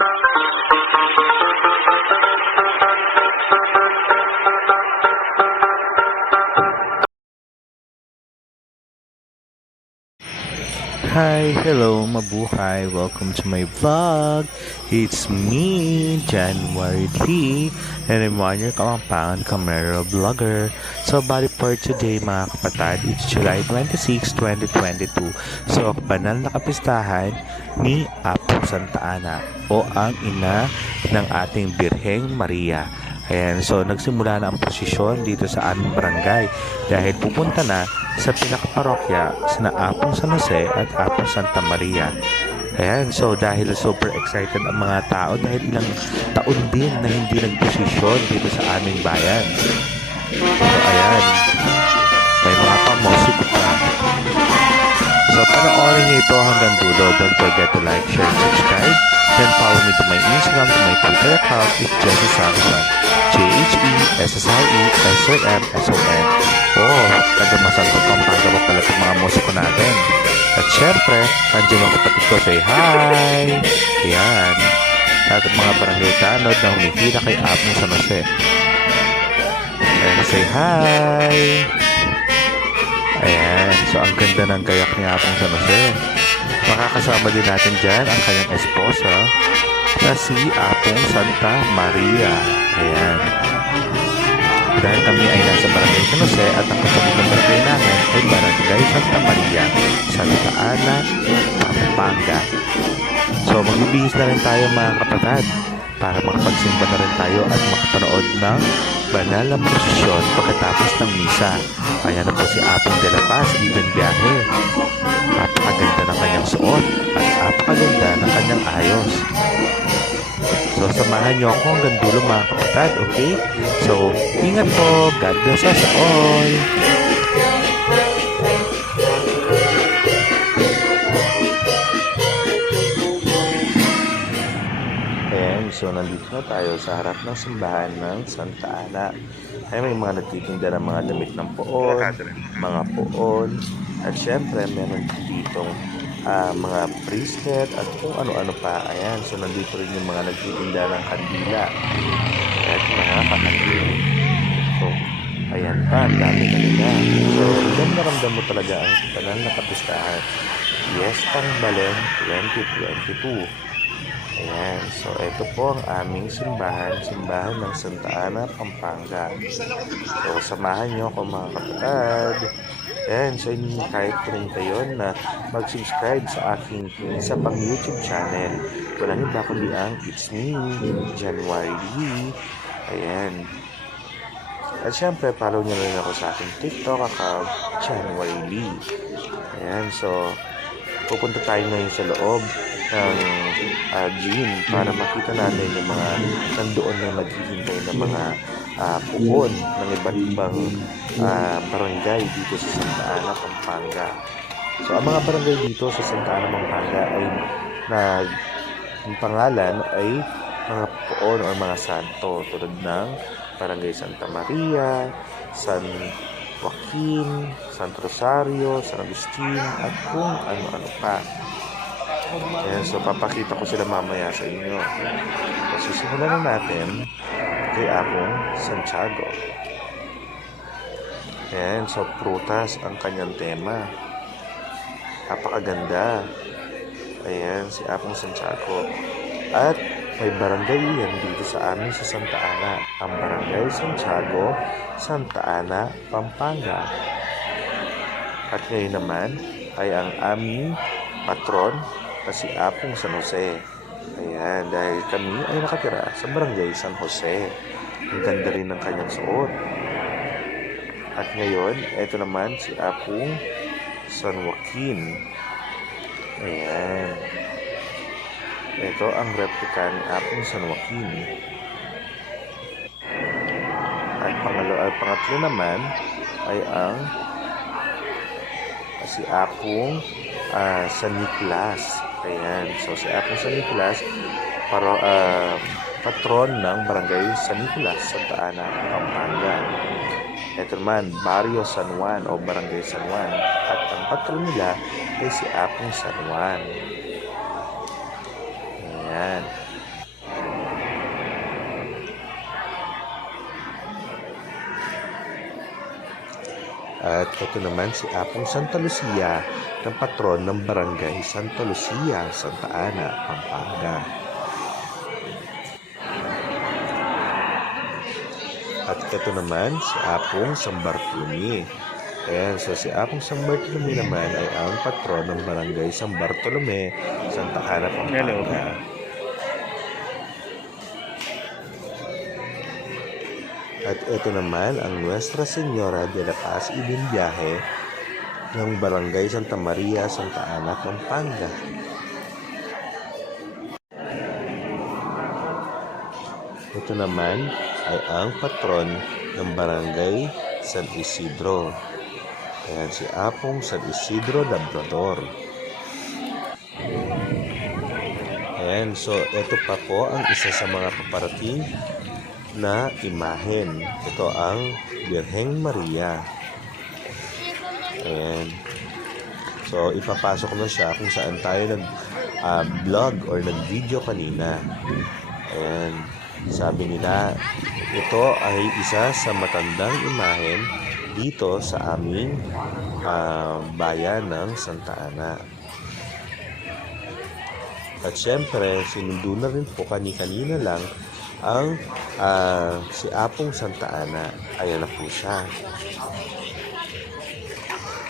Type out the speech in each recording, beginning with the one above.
Hi, hello, mabuhay. Welcome to my vlog. It's me, January Lee, and I'm one your Kapampangan camera vlogger. So, bali for today mga kapatid, it's July 26, 2022. So, banal na kapistahan ni Apo Santa Ana o ang ina ng ating Birheng Maria. Ayan, so nagsimula na ang prosesyon dito sa aming barangay dahil pupunta na sa pinakaparokya sina Apong San Jose at Apong Santa Maria. Ayan, so dahil super excited ang mga tao dahil ilang taon din na hindi nagprosesyon dito sa aming bayan. So ayan, may mga pamosik pa. So panoorin niyo ito hanggang dulo. Don't forget to like, share, and subscribe. Then follow me to my Instagram, to my Twitter account. It's Jesse Samson. JHESSIESOMSON. Oh, nagdamasan ko Pampanga pa pala itong mga musiko natin. At syempre, nandiyan ang kapatid ko. Say hi! Ayan. At mga barangay tanod na humihila kay Apong San Jose. Ayan, say hi! Ayan, so ang ganda ng gayak ni Apong San Jose. Makakasama din natin dyan ang kanyang esposa na si Apong Santa Maria. Ayan. Dahil kami ay nasa Barangay San Jose at ang kasabot ng barangay namin ay Barangay Santa Maria, Santa Ana, Pampanga. So magbibihis na rin tayo mga kapatid para makapagsimba na rin tayo at makapanood ng banal na prosesyon pagkatapos ng misa. Ayan na po si Apong de la Paz, Ibon Biyahe. Napakaganda ng kanyang suot at napakaganda ng kanyang ayos. So, samahan nyo ako hanggang dulo mga kapatid, okay? So, ingat po. God bless us all. Ayan, so nandito na tayo sa harap ng simbahan ng Santa Ana. Ay, may mga nagtitinda ng mga damit ng poon, mga poon, at syempre meron ditong mga bracelet at kung ano-ano pa. Ayan, so nandito rin yung mga nagtitinda ng kandila at mga kakandila. So, ayan pa, ang dami kanila. So, ilan naramdam mo talaga ang banal na kapistahan. Fiestang Balen 2022. Ayan, so ito po ang aming simbahan ng Santa Ana, Pampanga. So, samahan nyo ako mga kapatid. Ayan, so kahit ko rin kayo na mag-subscribe sa aking isa pang YouTube channel. Walang iba kundi ang It's Me, January Lee. Ayan. At syempre, follow nyo rin ako sa aking TikTok account, January Lee. Ayan, so pupunta tayo ngayon sa loob ng gym para makita natin yung mga nandoon na naghihintay ng mga puon ng iba't ibang barangay dito sa Santa Ana, Pampanga. So, ang mga barangay dito sa Santa Ana, Pampanga ay ang pangalan ay mga puon o mga santo tulad ng Barangay Santa Maria, San Joaquin, San Rosario, San Agustin, at kung ano-ano pa. Ayan, so papakita ko sila mamaya sa inyo. So, simulan na natin kay Apong Santiago. Ayan, so prutas ang kanyang tema. Napakaganda. Ayan, si Apong Santiago. At may barangay yan dito sa amin sa Santa Ana. Ang Barangay Santiago, Santa Ana, Pampanga. At ngayon naman ay ang aming patron na si Apong San Jose. Ayan, dahil kami ay nakatira sa Barangay San Jose. Ang ganda rin ng kanyang suot. At ngayon, ito naman si Apong San Joaquin. Ayan. Ito ang replika ni Apong San Joaquin. At pangatlo naman ay ang si Apong San Nicolas. Ayan. So, si Apong San Nicolas, patron ng Barangay San Nicolas, Santa Ana, Pampanga. Ito naman, Barrio San Juan o Barangay San Juan. At ang patron nila ay si Apong San Juan. Ayan. At ito naman si Apong Santa Lucia, ng patron ng Barangay Santa Lucia, Santa Ana, Pampanga. At ito naman si Apong San Bartolome. Ayan, so si Apong San Bartolome naman ay ang patron ng Barangay San Bartolome, Santa Ana, Pampanga. At ito naman ang Nuestra Señora de la Paz y Bimbiyahe ng Barangay Santa Maria, Santa Ana, Pampanga. Ito naman ay ang patron ng Barangay San Isidro. Ayan, si Apong San Isidro Labrador. Ayan, so ito pa po ang isa sa mga paparating na imahen. Ito ang Birheng Maria. Ayan. So, ipapasok na siya kung saan tayo nag-vlog or nag-video kanina. Ayan. Sabi nila, ito ay isa sa matandang imahen dito sa aming bayan ng Santa Ana. At syempre, sinundo na rin po kanina lang ang si Apong Santa Ana. Ayan na po siya.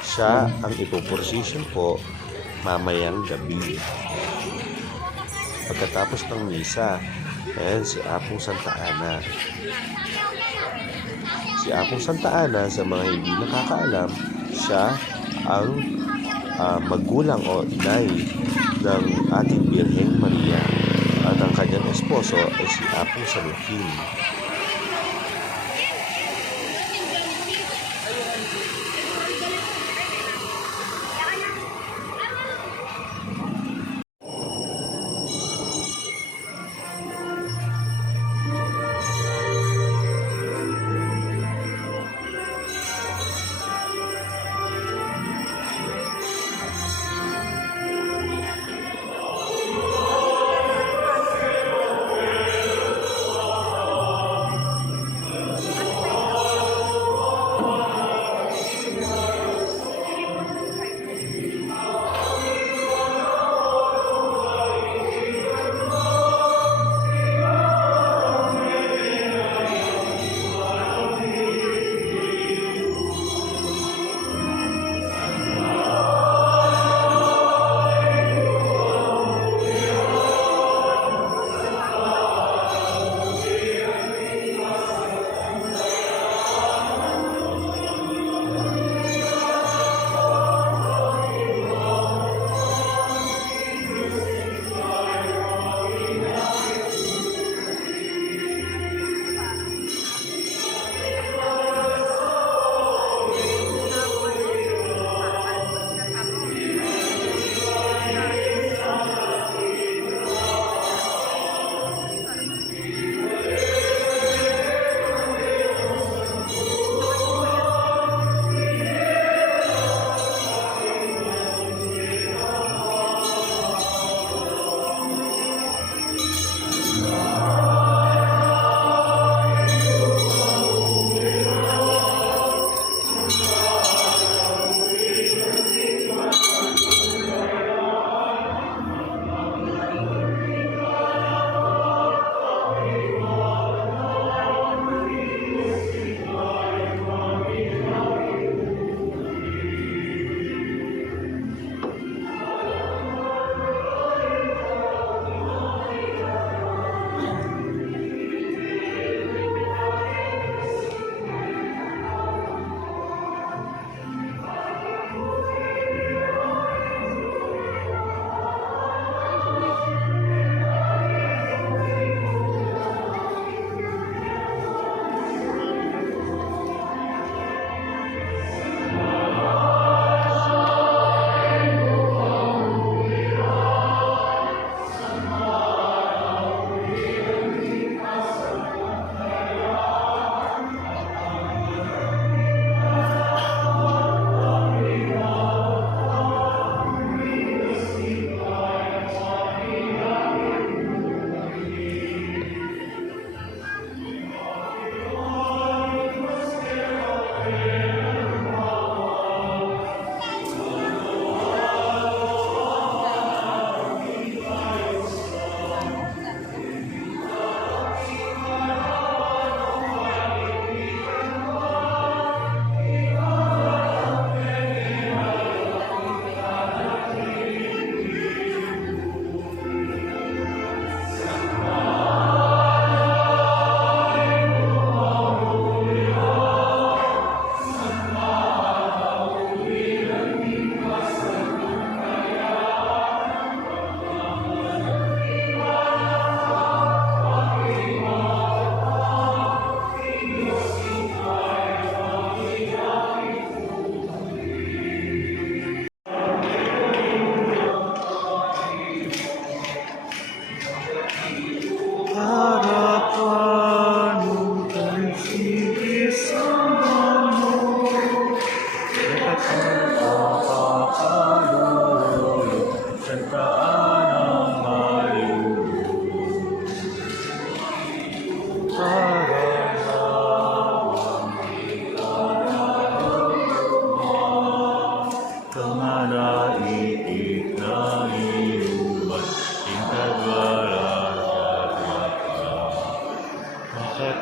Siya ang ipoprosesyon po mamayang gabi. Pagkatapos ng misa, ayan si Apong Santa Ana. Si Apong Santa Ana, sa mga hindi nakakaalam, siya ang magulang o inay ng ating Birheng Maria. At ang kanyang esposo ay si Apong San Joaquin.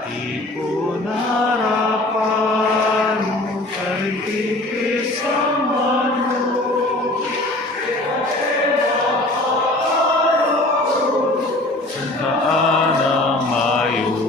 Ipon harapan, karintimpis ang mano, sandaan ang mayugo.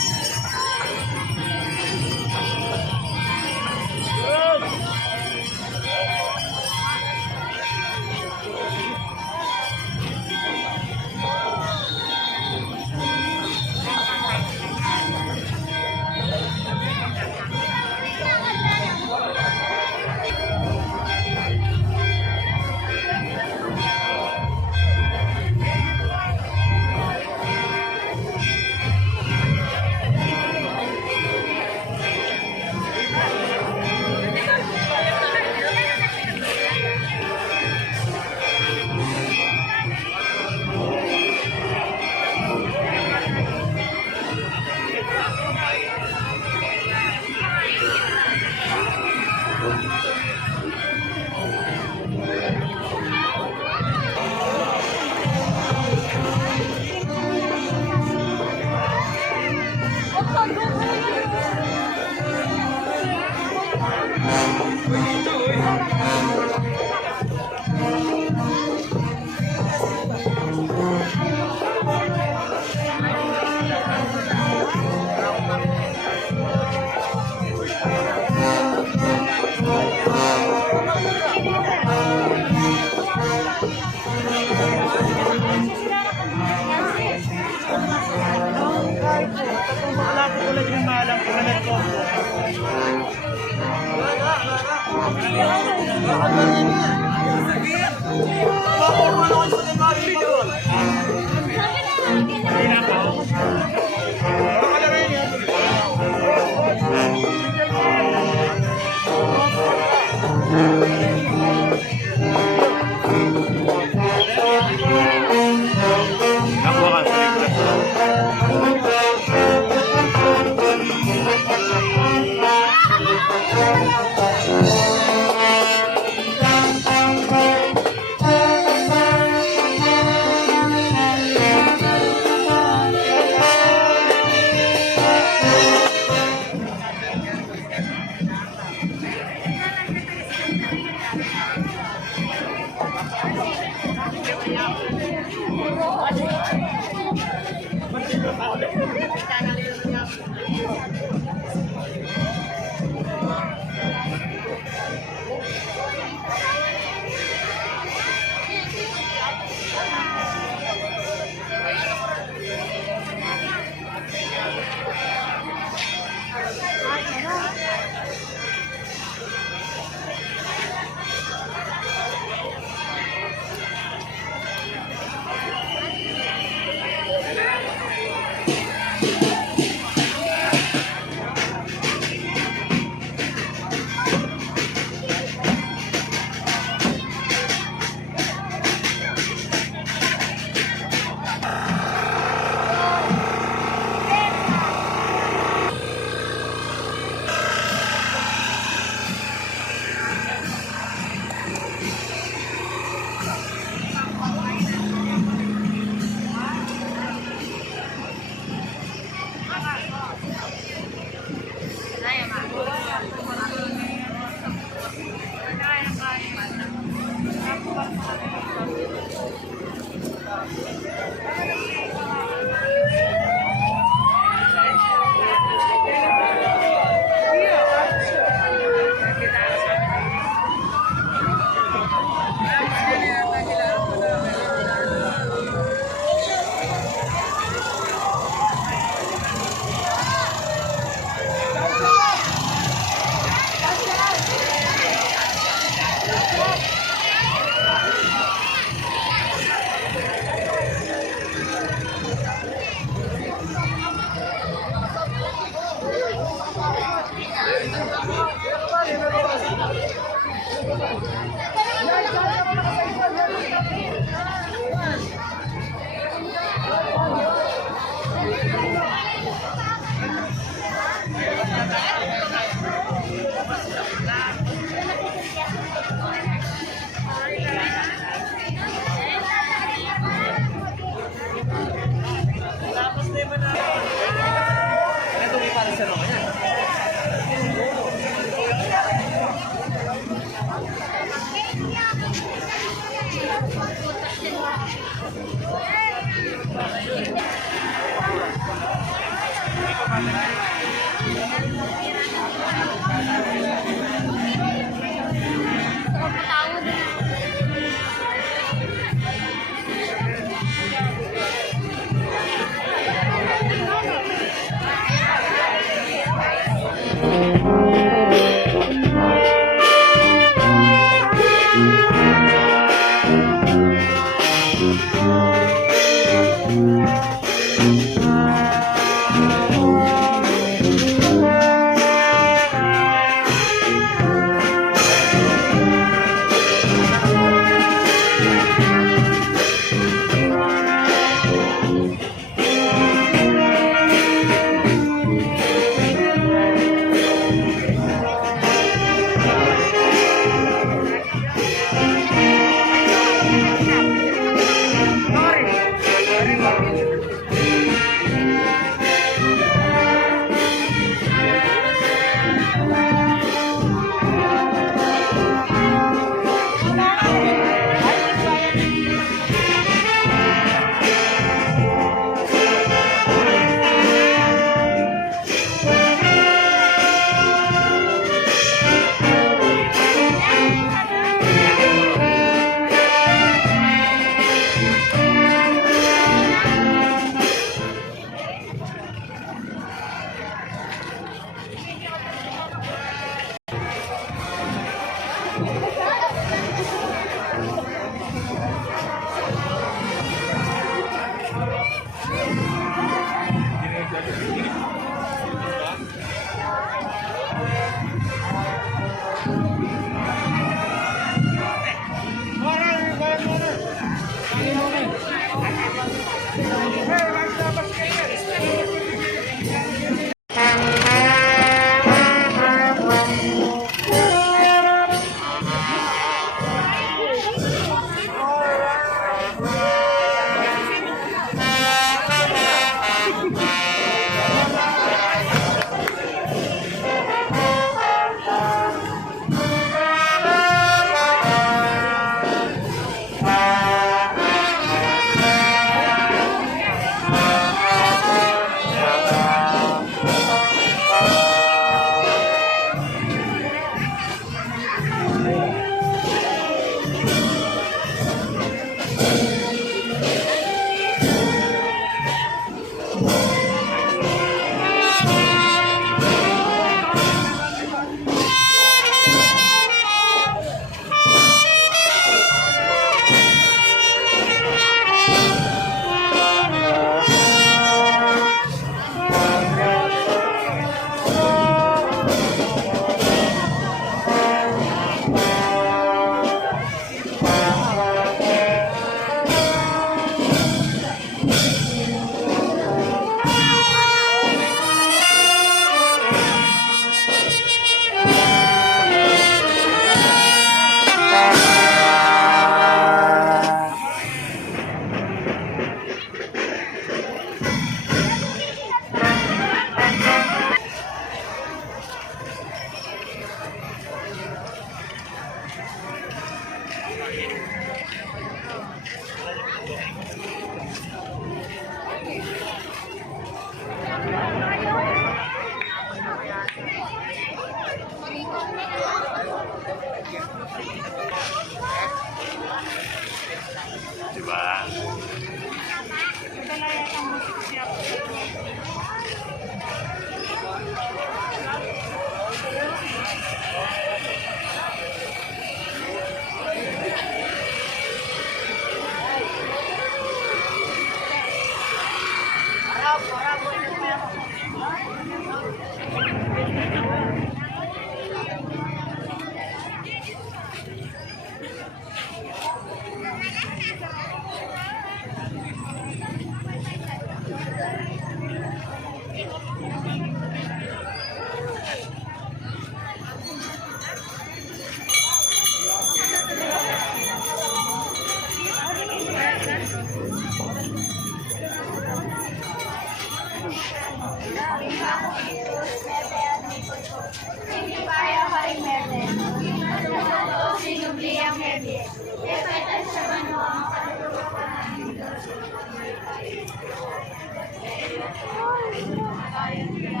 Ay,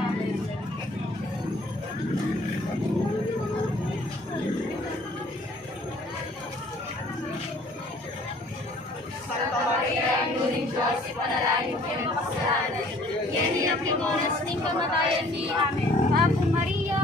Figuras din kamatayan ni Apo Maria.